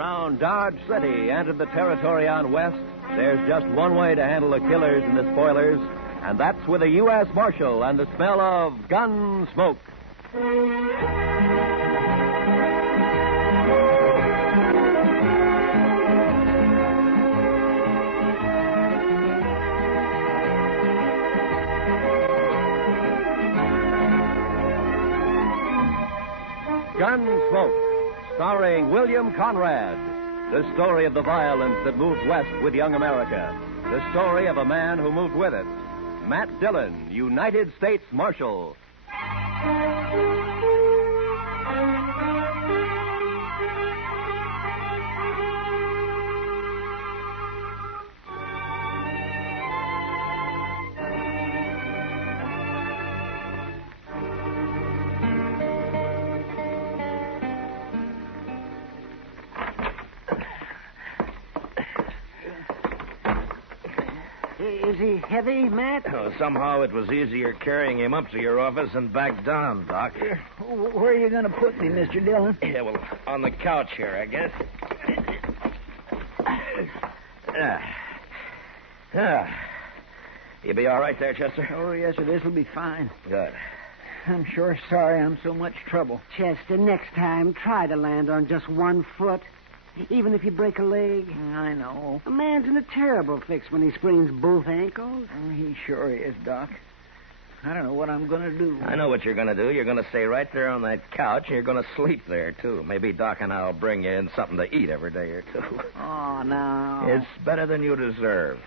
Around Dodge City and in the territory on West, there's just one way to handle the killers and the spoilers, and that's with a U.S. Marshal and the smell of Gunsmoke. Gunsmoke, starring William Conrad. The story of the violence that moved west with young America. The story of a man who moved with it. Matt Dillon, United States Marshal. Is he heavy, Matt? Oh, somehow it was easier carrying him up to your office and back down, Doc. Where are you going to put me, Mr. Dillon? Yeah, well, on the couch here, I guess. You be all right there, Chester? Oh, yes, sir. This'll be fine. Good. I'm sure sorry I'm so much trouble. Chester, next time, try to land on just one foot. Even if you break a leg. I know. A man's in a terrible fix when he sprains both ankles. Oh, he sure is, Doc. I don't know what I'm going to do. I know what you're going to do. You're going to stay right there on that couch, and you're going to sleep there, too. Maybe Doc and I'll bring you in something to eat every day or two. Oh, no. It's better than you deserve.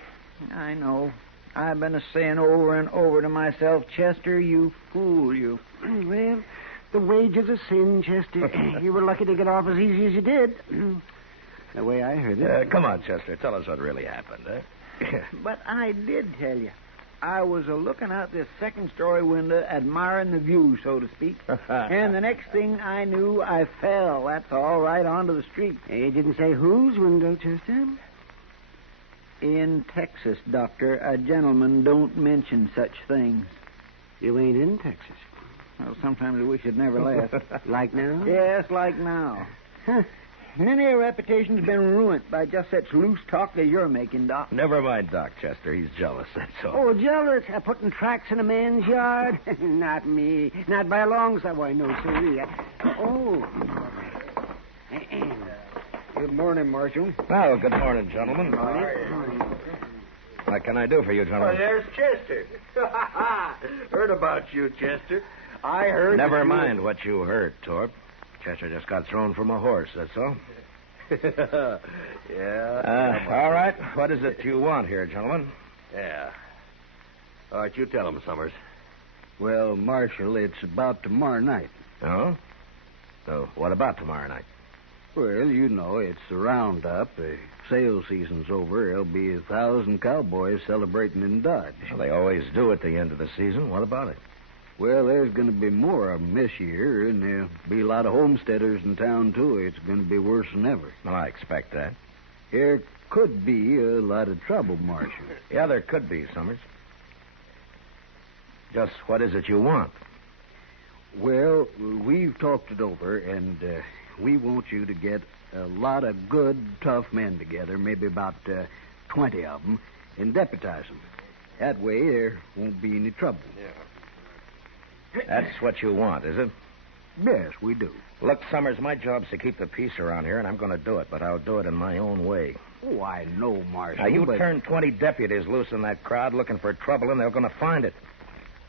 I know. I've been saying over and over to myself, Chester, you fool, you. Well, the wages of sin, Chester. You were lucky to get off as easy as you did. The way I heard it. Come on, Chester. Tell us what really happened, eh? But I did tell you. I was looking out this second-story window, admiring the view, so to speak. And the next thing I knew, I fell. That's all right onto the street. You didn't say whose window, Chester? In Texas, Doctor, a gentleman don't mention such things. You ain't in Texas. Well, sometimes I wish it never left. Like now? Yes, like now. Huh. Many a reputation's been ruined by just such loose talk that you're making, Doc. Never mind Doc, Chester. He's jealous, that's all. Oh, jealous? Putting tracks in a man's yard? Not me. Not by a long shot. Why, no, sirree. Oh. Good morning, Marshal. Well, good morning, gentlemen. Morning. What can I do for you, gentlemen? Oh, there's Chester. Heard about you, Chester. I heard... Never mind what you heard, Torp. Chester just got thrown from a horse, that's all. Yeah. All right. What is it you want here, gentlemen? Yeah. All right, you tell him, Summers. Well, Marshal, it's about tomorrow night. Oh? So what about tomorrow night? Well, you know, it's the Roundup. The sale season's over. There'll be 1,000 cowboys celebrating in Dodge. Well, they always do at the end of the season. What about it? Well, there's going to be more of them this year, and there'll be a lot of homesteaders in town, too. It's going to be worse than ever. Well, I expect that. There could be a lot of trouble, Marshal. Yeah, there could be, Summers. Just what is it you want? Well, we've talked it over, and we want you to get a lot of good, tough men together, maybe about 20 of them, and deputize them. That way there won't be any trouble. Yeah. That's what you want, is it? Yes, we do. Look, Summers, my job's to keep the peace around here, and I'm going to do it, but I'll do it in my own way. Oh, I know, Marshal. Now, you but... turn 20 deputies loose in that crowd looking for trouble, and they're going to find it.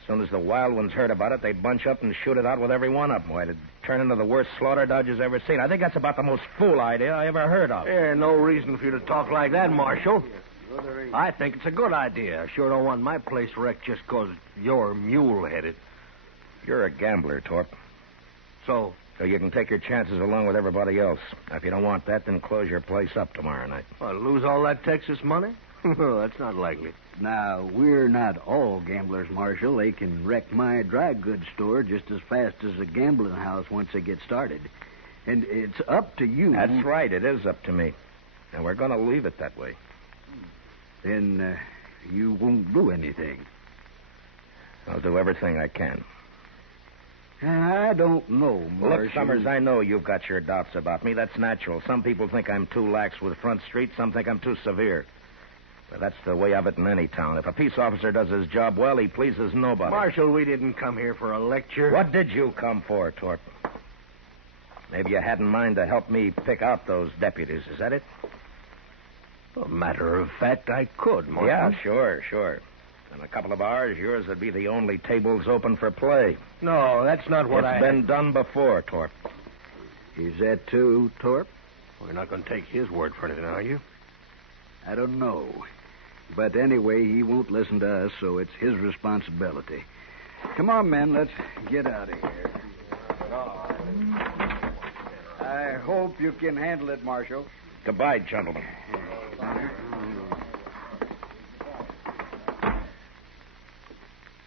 As soon as the wild ones heard about it, they'd bunch up and shoot it out with every one of them. Why, it'd turn into the worst slaughter Dodge's ever seen. I think that's about the most fool idea I ever heard of. Yeah, no reason for you to talk like that, Marshal. I think it's a good idea. I sure don't want my place wrecked just 'cause you're mule-headed. You're a gambler, Torp. So you can take your chances along with everybody else. Now, if you don't want that, then close your place up tomorrow night. I'll lose all that Texas money? That's not likely. Now, we're not all gamblers, Marshal. They can wreck my dry goods store just as fast as a gambling house once they get started. And it's up to you. That's right. It is up to me. And we're going to leave it that way. Then you won't do anything. I'll do everything I can. I don't know, Marshal. Look, Summers, I know you've got your doubts about me. That's natural. Some people think I'm too lax with Front Street. Some think I'm too severe. But that's the way of it in any town. If a peace officer does his job well, he pleases nobody. Marshal, we didn't come here for a lecture. What did you come for, Torp? Maybe you had in mind to help me pick out those deputies. Is that it? A matter of fact, I could, Marshal. Yeah, sure. In a couple of hours, yours would be the only tables open for play. No, that's not what It's been done before, Torp. Is that too, Torp? We're not going to take his word for anything, are you? I don't know. But anyway, he won't listen to us, so it's his responsibility. Come on, men, let's get out of here. I hope you can handle it, Marshal. Goodbye, gentlemen.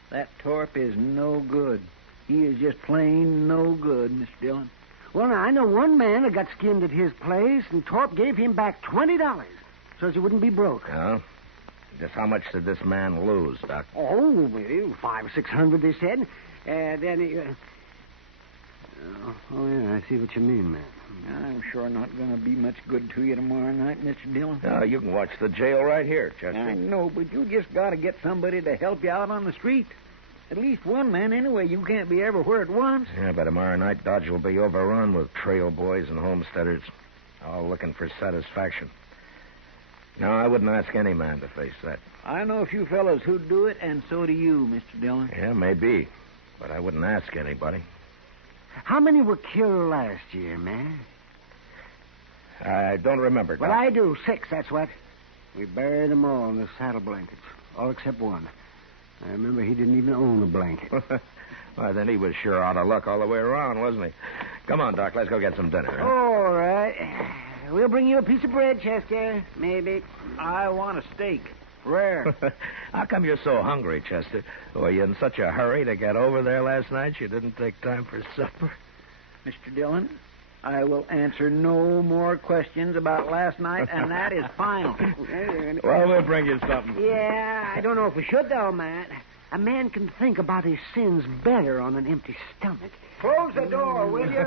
That Torp is no good. He is just plain no good, Mr. Dillon. Well, now, I know one man that got skinned at his place, and Torp gave him back $20 so as he wouldn't be broke. Yeah? Just how much did this man lose, Doc? Oh, maybe $500 or $600, they said. Then he... Oh, yeah, I see what you mean, man. I'm sure not going to be much good to you tomorrow night, Mr. Dillon. No, you can watch the jail right here, Chester. I know, but you just got to get somebody to help you out on the street. At least one man, anyway. You can't be everywhere at once. Yeah, by tomorrow night, Dodge will be overrun with trail boys and homesteaders, all looking for satisfaction. No, I wouldn't ask any man to face that. I know a few fellows who'd do it, and so do you, Mr. Dillon. Yeah, maybe. But I wouldn't ask anybody. How many were killed last year, man? I don't remember, Doc. Well, I do. 6, that's what. We buried them all in the saddle blankets, all except one. I remember he didn't even own a blanket. Well, then he was sure out of luck all the way around, wasn't he? Come on, Doc, let's go get some dinner. Huh? All right. We'll bring you a piece of bread, Chester. Maybe. I want a steak. Rare. How come you're so hungry, Chester? Were you in such a hurry to get over there last night you didn't take time for supper? Mr. Dillon, I will answer no more questions about last night, and that is final. Well, we'll bring you something. Yeah, I don't know if we should, though, Matt. A man can think about his sins better on an empty stomach. Close the door, will you?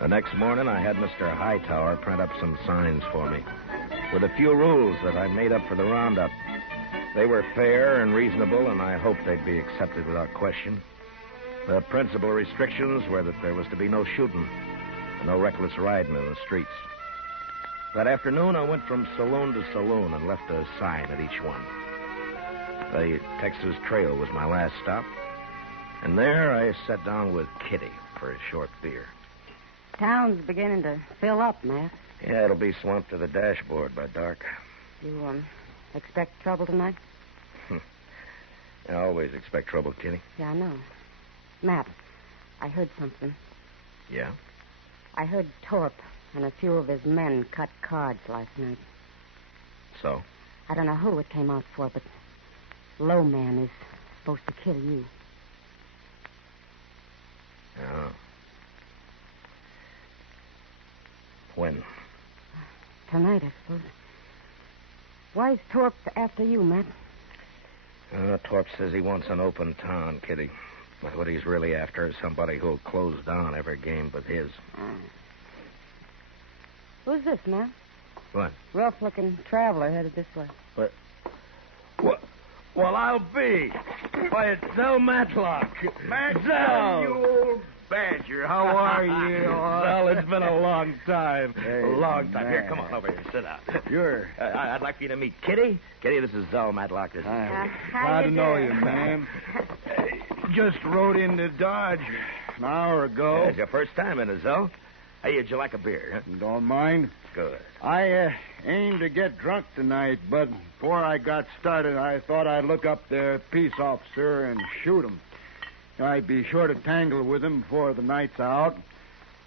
The next morning, I had Mr. Hightower print up some signs for me with a few rules that I made up for the Roundup. They were fair and reasonable, and I hoped they'd be accepted without question. The principal restrictions were that there was to be no shooting and no reckless riding in the streets. That afternoon, I went from saloon to saloon and left a sign at each one. The Texas Trail was my last stop, and there I sat down with Kitty for a short beer. Town's beginning to fill up, Matt. Yeah, it'll be swamped to the dashboard by dark. You, expect trouble tonight? I always expect trouble, Kitty. Yeah, I know. Matt, I heard something. Yeah? I heard Torp and a few of his men cut cards last night. So? I don't know who it came out for, but Low Man is supposed to kill you. Oh. When? Tonight, I suppose. Why's Torp after you, Matt? Torp says he wants an open town, Kitty. But what he's really after is somebody who'll close down every game but his. Who's this, Matt? What? Rough-looking traveler headed this way. What? Well, I'll be. Why, it's Zell Matlock. Zell! You old badger. How are you? Zell, it's been a long time. Hey, a long time. Here, man. come on over here. Sit down. Sure. I'd like for you to meet Kitty. Kitty, this is Zell Matlock. This is... How to know you, man. Just rode into Dodge an hour ago. It's your first time in it, Zell. Hey, would you like a beer? Huh? Don't mind. Good. I aimed to get drunk tonight, but before I got started, I thought I'd look up the peace officer and shoot him. I'd be sure to tangle with him before the night's out.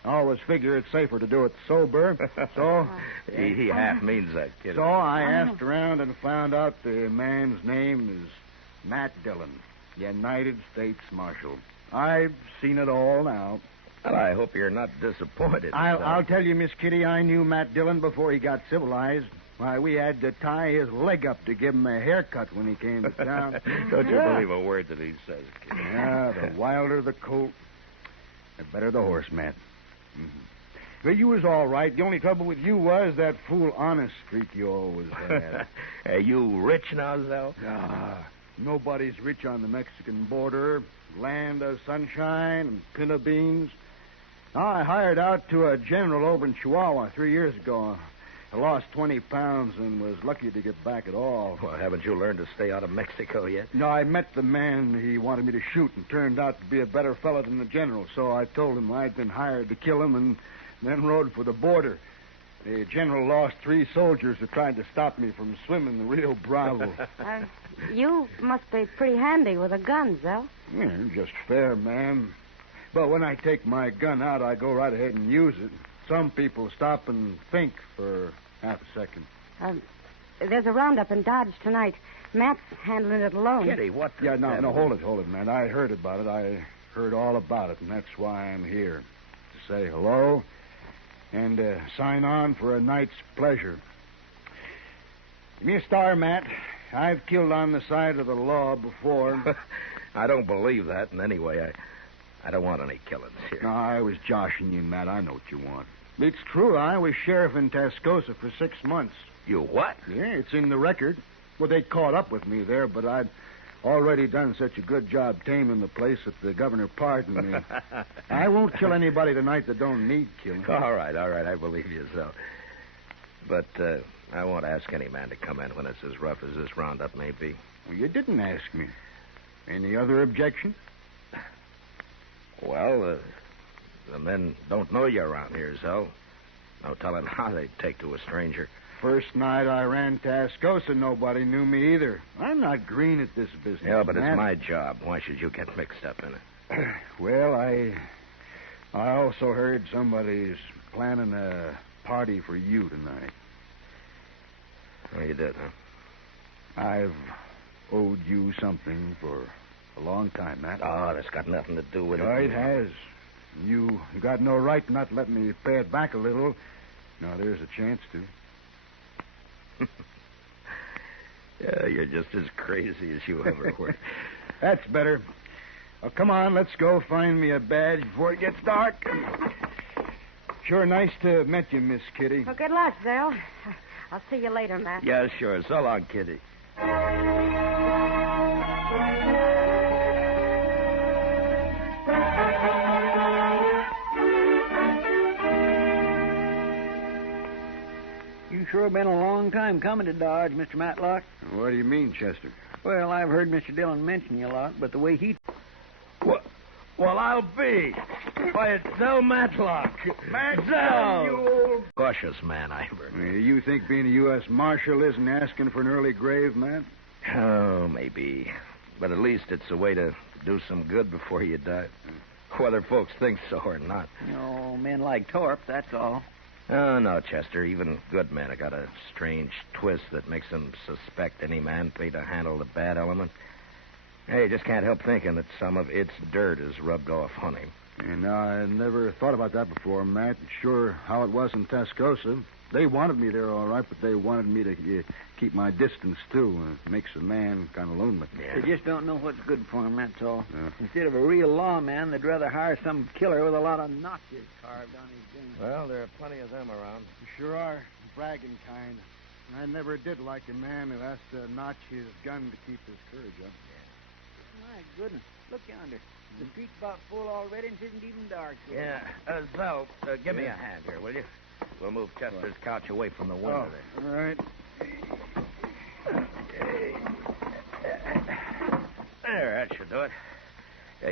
I always figure it's safer to do it sober. So He half means that, Kitty. so I asked around and found out the man's name is Matt Dillon, United States Marshal. I've seen it all now. Well, I hope you're not disappointed. I'll tell you, Miss Kitty, I knew Matt Dillon before he got civilized. Why, we had to tie his leg up to give him a haircut when he came to town. Don't you believe a word that he says, kid? Yeah, the wilder the colt, the better the horse, Matt. Mm-hmm. But you was all right. The only trouble with you was that fool honest streak you always had. Are you rich now, Zell? Ah, nobody's rich on the Mexican border. Land of sunshine and pinto beans. I hired out to a general over in Chihuahua 3 years ago. I lost 20 pounds and was lucky to get back at all. Well, haven't you learned to stay out of Mexico yet? No, I met the man he wanted me to shoot and turned out to be a better fellow than the general. So I told him I'd been hired to kill him and then rode for the border. The general lost 3 soldiers who tried to stop me from swimming the Rio Bravo. You must be pretty handy with a gun, Zell. Yeah, just fair, ma'am. But when I take my gun out, I go right ahead and use it. Some people stop and think for half a second. There's a roundup in Dodge tonight. Matt's handling it alone. Kitty, what? Yeah, no, hold it, man. I heard about it. I heard all about it, and that's why I'm here. To say hello and sign on for a night's pleasure. Give me a star, Matt. I've killed on the side of the law before. I don't believe that, and anyway, I don't want any killings here. No, I was joshing you, Matt. I know what you want. It's true. I was sheriff in Tascosa for 6 months. You what? Yeah, it's in the record. Well, they caught up with me there, but I'd already done such a good job taming the place that the governor pardoned me. I won't kill anybody tonight that don't need killing. All right. I believe you so. But I won't ask any man to come in when it's as rough as this roundup may be. Well, you didn't ask me. Any other objection? Well, the men don't know you around here, so no telling how they'd take to a stranger. First night I ran Tascosa, nobody knew me either. I'm not green at this business. Yeah, but Matt. it's my job. Why should you get mixed up in it? Well, I also heard somebody's planning a party for you tonight. Oh, you did, huh? I've owed you something for a long time, Matt. Oh, that's got nothing to do with it. Oh, it has. You got no right not letting me pay it back a little. Now, there's a chance to. Yeah, you're just as crazy as you ever were. That's better. Well, come on, let's go find me a badge before it gets dark. Sure nice to have met you, Miss Kitty. Well, good luck, Zell. I'll see you later, Matt. Yeah, sure. So long, Kitty. You sure been a long time coming to Dodge, Mr. Matlock. What do you mean, Chester? Well, I've heard Mr. Dillon mention you a lot, but the way he... Well, I'll be. Why, it's Zell Matlock. Zell! You old... Cautious man, Ivor. You think being a U.S. Marshal isn't asking for an early grave, Matt? Oh, maybe. But at least it's a way to do some good before you die. Whether folks think so or not. No, men like Torp, that's all. Oh, no, Chester. Even good men have got a strange twist that makes them suspect any man paid to handle the bad element. Hey, you just can't help thinking that some of its dirt is rubbed off on him. And I never thought about that before, Matt. Sure how it was in Tascosa. They wanted me there, all right, but they wanted me to keep my distance, too. It makes a man kind of lonely. Yeah. They just don't know what's good for him, that's all. Yeah. Instead of a real lawman, they'd rather hire some killer with a lot of notches carved on his gun. Well, there are plenty of them around. You sure are. Bragging kind. I never did like a man who has to notch his gun to keep his courage up. My goodness. Look yonder. The street's about full already and it isn't even dark yet. Yeah. Zell, give me a hand here, will you? We'll move Chester's couch away from the window there. All right. Okay. There, that should do it.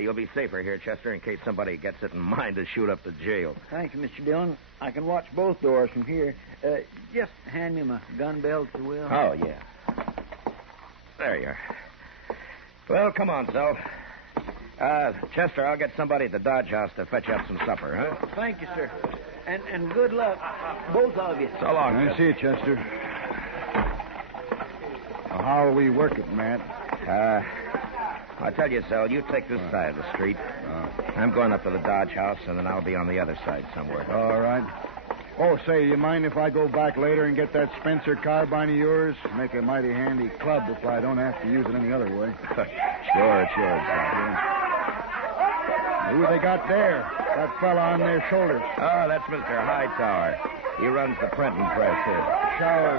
You'll be safer here, Chester, in case somebody gets it in mind to shoot up the jail. Thank you, Mr. Dillon. I can watch both doors from here. Just hand me my gun belt, if you will. Oh, yeah. There you are. Well, come on, Zell. Chester, I'll get somebody at the Dodge House to fetch up some supper, huh? Thank you, sir. And good luck, both of you. So long, I see you, Chester. Well, how will we work it, Matt? I'll tell you, Zell, you take this side of the street. I'm going up to the Dodge House, and then I'll be on the other side somewhere. All right. Oh, say, you mind if I go back later and get that Spencer carbine of yours? Make a mighty handy club if I don't have to use it any other way. Sure, it's yours, Sal. Who they got there? That fella on their shoulders. Oh, that's Mr. Hightower. He runs the printing press here.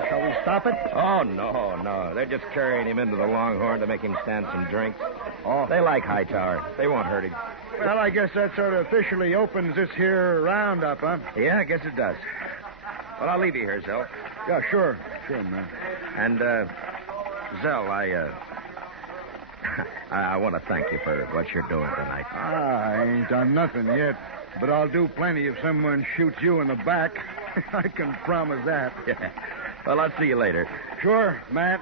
Shall we stop it? Oh, no. They're just carrying him into the Longhorn to make him stand some drinks. Oh. They like Hightower. They won't hurt him. Well, I guess that sort of officially opens this here roundup, huh? Yeah, I guess it does. Well, I'll leave you here, Zell. Yeah, sure. Sure, man. And, Zell, I want to thank you for what you're doing tonight. I ain't done nothing yet, but I'll do plenty if someone shoots you in the back. I can promise that. Yeah. Well, I'll see you later. Sure, Matt.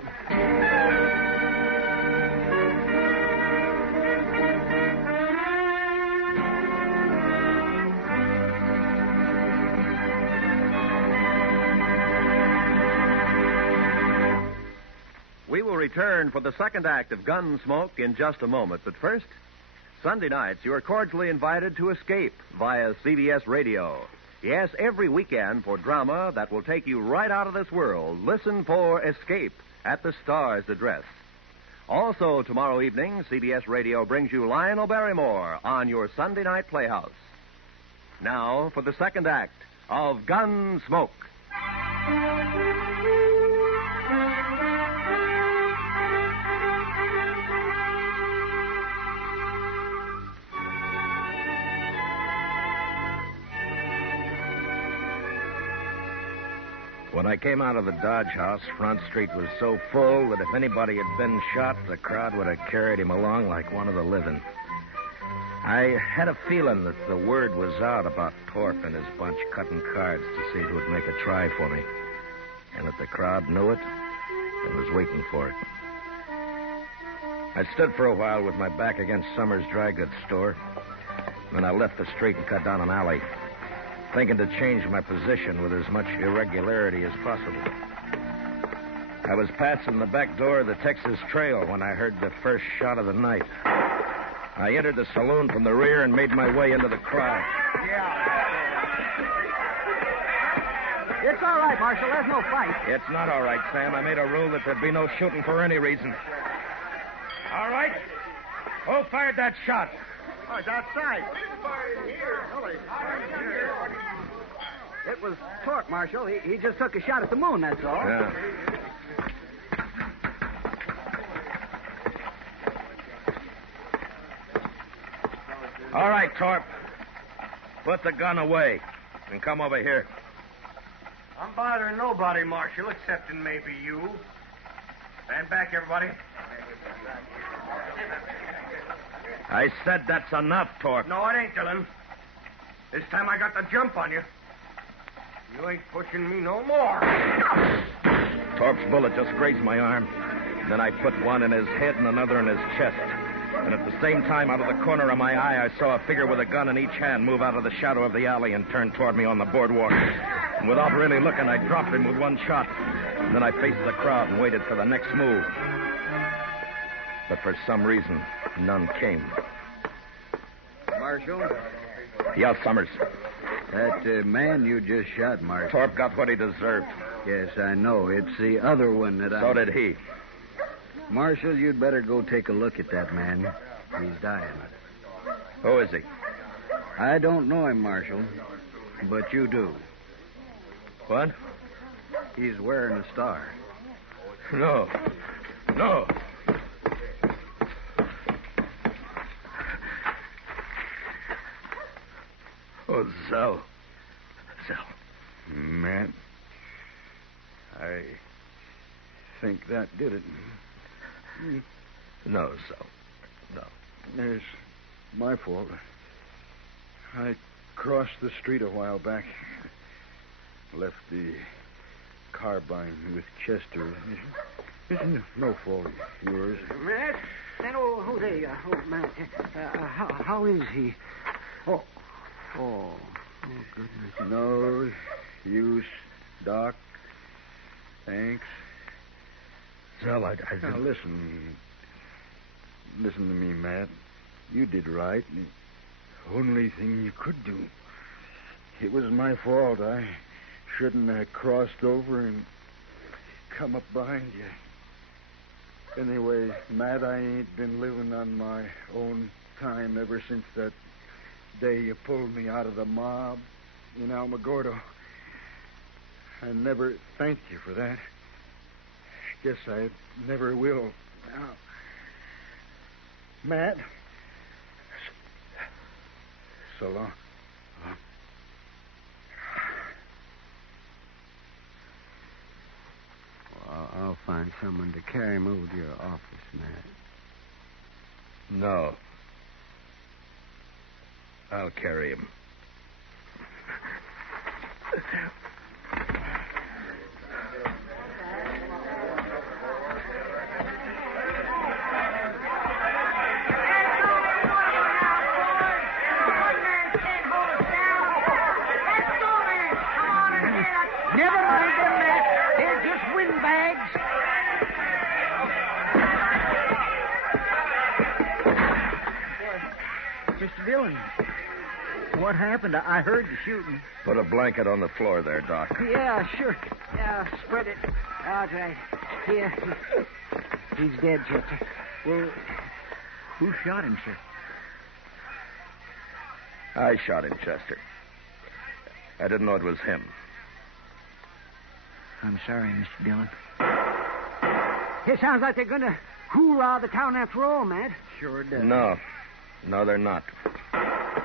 We will return for the second act of Gunsmoke in just a moment. But first, Sunday nights, you are cordially invited to Escape via CBS Radio. Yes, every weekend for drama that will take you right out of this world. Listen for Escape at the Star's address. Also, tomorrow evening, CBS Radio brings you Lionel Barrymore on your Sunday night playhouse. Now, for the second act of Gunsmoke. When I came out of the Dodge House, Front Street was so full that if anybody had been shot, the crowd would have carried him along like one of the living. I had a feeling that the word was out about Torp and his bunch cutting cards to see who'd make a try for me, and that the crowd knew it and was waiting for it. I stood for a while with my back against Summers' dry goods store. Then I left the street and cut down an alley, thinking to change my position with as much irregularity as possible. I was passing the back door of the Texas Trail when I heard the first shot of the night. I entered the saloon from the rear and made my way into the crowd. It's all right, Marshal. There's no fight. It's not all right, Sam. I made a rule that there'd be no shooting for any reason. All right. Who fired that shot? Oh, it's outside. It was Torp, Marshal. He just took a shot at the moon, that's all. Yeah. All right, Torp. Put the gun away and come over here. I'm bothering nobody, Marshal, excepting maybe you. Stand back, everybody. I said that's enough, Torp. No, it ain't, Dillon. This time I got the jump on you. You ain't pushing me no more. Torp's bullet just grazed my arm. Then I put one in his head and another in his chest. And at the same time, out of the corner of my eye, I saw a figure with a gun in each hand move out of the shadow of the alley and turn toward me on the boardwalk. And without really looking, I dropped him with one shot. And then I faced the crowd and waited for the next move. But for some reason, none came. Marshal? Yes, Summers. That man you just shot, Marshal. Torp got what he deserved. Yes, I know. It's the other one that So did he. Marshal, you'd better go take a look at that man. He's dying. Who is he? I don't know him, Marshal, but you do. What? He's wearing a star. No. No. Oh, Zell. Matt, I think that did it. No, Zell. No. It's my fault. I crossed the street a while back. Left the carbine with Chester. It's no fault of yours. Matt? And who's he? Matt. How is he? Oh, goodness. No use, Doc. Thanks. Zell, I Now, listen. Listen to me, Matt. You did right. The only thing you could do. It was my fault. I shouldn't have crossed over and come up behind you. Anyway, Matt, I ain't been living on my own time ever since that day you pulled me out of the mob in Alamogordo. I never thanked you for that. Guess I never will. Now, Matt, so long. Well, I'll find someone to carry him over to your office, Matt. No. I'll carry him. Never mind them, Matt. They're just windbags. Mr. Dillon, what happened? I heard the shooting. Put a blanket on the floor there, Doc. Yeah, sure. Yeah, spread it. All right. Here. He's dead, Chester. Well, who shot him, sir? I shot him, Chester. I didn't know it was him. I'm sorry, Mr. Dillon. It sounds like they're going to hoorah the town after all, Matt. Sure does. No, they're not.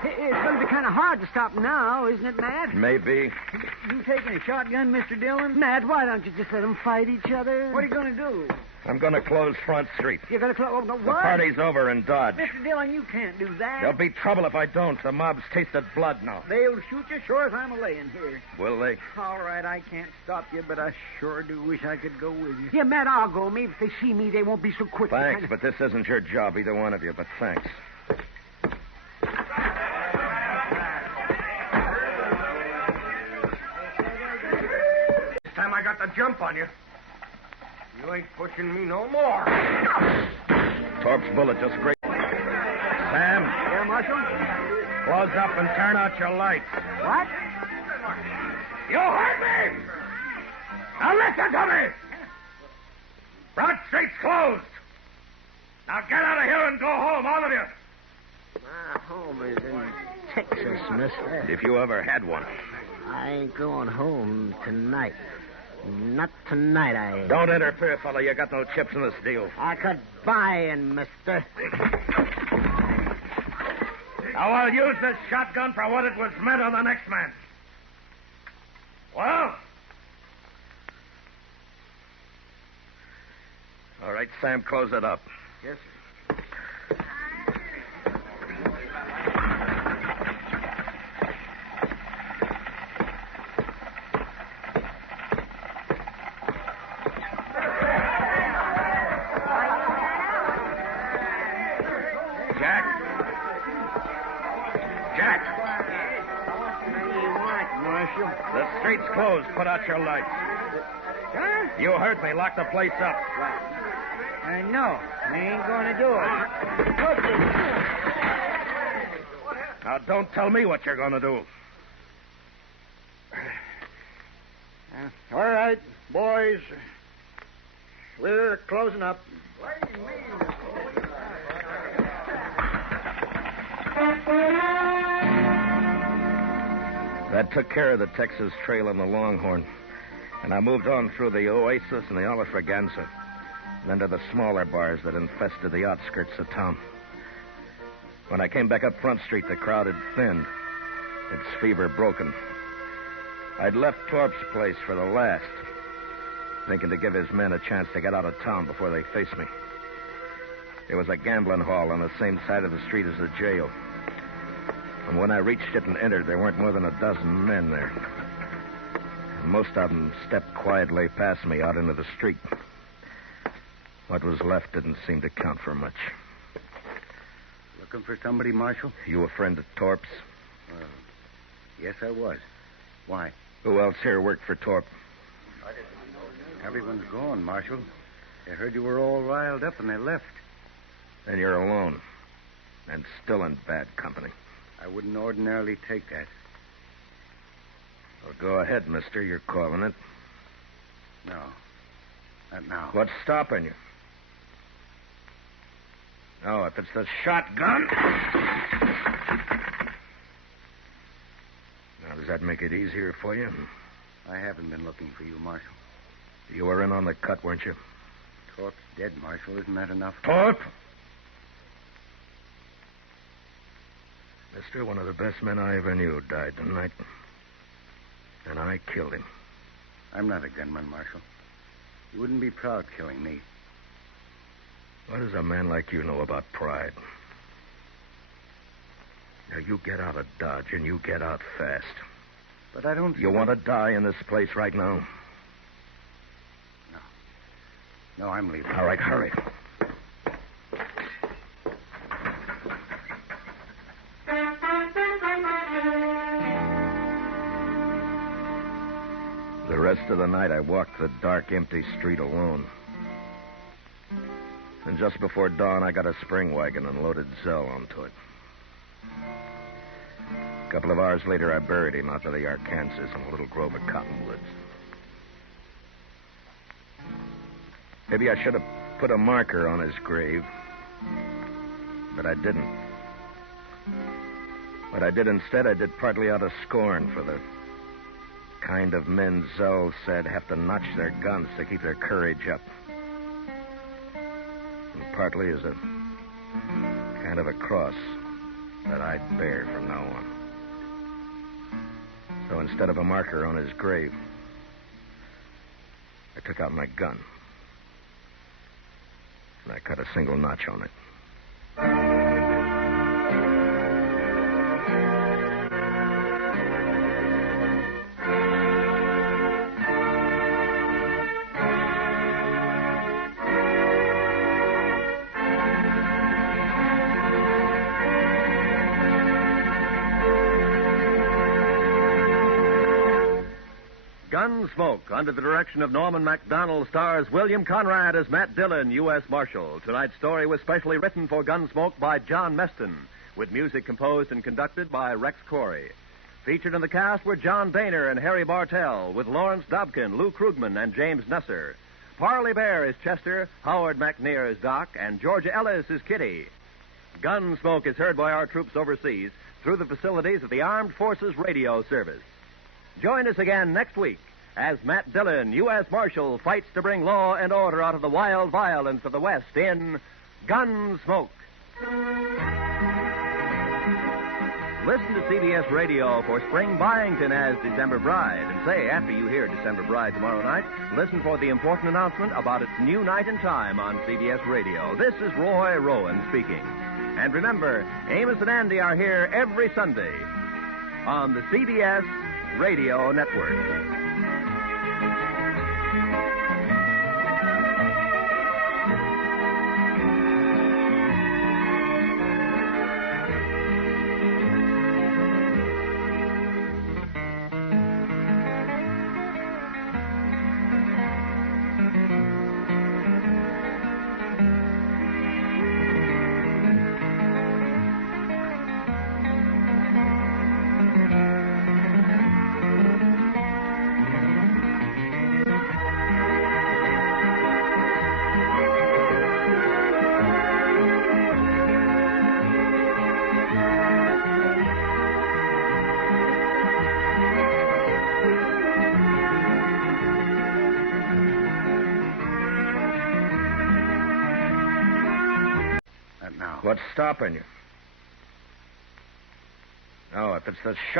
It's going to be kind of hard to stop now, isn't it, Matt? Maybe. You taking a shotgun, Mr. Dillon? Matt, why don't you just let them fight each other? What are you going to do? I'm going to close Front Street. You're going to close... what? The party's over in Dodge. Mr. Dillon, you can't do that. There'll be trouble if I don't. The mob's tasted blood now. They'll shoot you sure as I'm a-laying here. Will they? All right, I can't stop you, but I sure do wish I could go with you. Yeah, Matt, I'll go. Maybe if they see me, they won't be so quick. Thanks, but this isn't your job, either one of you, but thanks. This time I got the jump on you. You ain't pushing me no more. Torp's bullet just grazed. Sam, Yeah, Marshal? close up and turn out your lights. What? You heard me! Now listen to me! Front Street's closed. Now get out of here and go home, all of you. My home is in Texas, mister. If you ever had one. I ain't going home tonight. Not tonight, I ain't. Don't interfere, fella. You got no chips in this deal. I could buy in, mister. Now I'll use this shotgun for what it was meant on the next man. Well? All right, Sam, close it up. Yes, sir. Jack, What do you want, Marshal? the street's closed. Put out your lights. Huh? You heard me. Lock the place up. No, I ain't going to do it. Now, don't tell me what you're going to do. All right, boys. We're closing up. That took care of the Texas Trail and the Longhorn. And I moved on through the Oasis and the Olafraganza, and then to the smaller bars that infested the outskirts of town. When I came back up Front Street, the crowd had thinned, its fever broken. I'd left Torp's place for the last, thinking to give his men a chance to get out of town before they faced me. There was a gambling hall on the same side of the street as the jail. And when I reached it and entered, there weren't more than a dozen men there. And most of them stepped quietly past me out into the street. What was left didn't seem to count for much. Looking for somebody, Marshal? You a friend of Torp's? Yes, I was. Why? Who else here worked for Torp? Everyone's gone, Marshal. They heard you were all riled up and they left. Then you're alone. And still in bad company. I wouldn't ordinarily take that. Well, go ahead, mister. You're calling it. No. Not now. What's stopping you? Oh, if it's the shotgun. Now, does that make it easier for you? I haven't been looking for you, Marshal. You were in on the cut, weren't you? Torp's dead, Marshal. Isn't that enough? Torp? Mister, one of the best men I ever knew died tonight. And I killed him. I'm not a gunman, Marshal. You wouldn't be proud killing me. What does a man like you know about pride? Now, you get out of Dodge, and you get out fast. But I don't... You want to die in this place right now? No, I'm leaving. All right, hurry. The rest of the night, I walked the dark, empty street alone. And just before dawn, I got a spring wagon and loaded Zell onto it. A couple of hours later, I buried him out to the Arkansas in a little grove of cottonwoods. Maybe I should have put a marker on his grave, but I didn't. What I did instead, I did partly out of scorn for the kind of men Zell said have to notch their guns to keep their courage up. And partly as a kind of a cross that I'd bear from now on. So instead of a marker on his grave, I took out my gun. And I cut a single notch on it. Gunsmoke, under the direction of Norman Macdonnell, stars William Conrad as Matt Dillon, U.S. Marshal. Tonight's story was specially written for Gunsmoke by John Meston, with music composed and conducted by Rex Corey. Featured in the cast were John Boehner and Harry Bartell, with Lawrence Dobkin, Lou Krugman, and James Nusser. Parley Baer is Chester, Howard McNear is Doc, and Georgia Ellis is Kitty. Gunsmoke is heard by our troops overseas through the facilities of the Armed Forces Radio Service. Join us again next week as Matt Dillon, U.S. Marshal, fights to bring law and order out of the wild violence of the West in Gunsmoke. Listen to CBS Radio for Spring Byington as December Bride. And say, after you hear December Bride tomorrow night, listen for the important announcement about its new night and time on CBS Radio. This is Roy Rowan speaking. And remember, Amos and Andy are here every Sunday on the CBS Radio Network. What's stopping you? Oh, if it's the shot.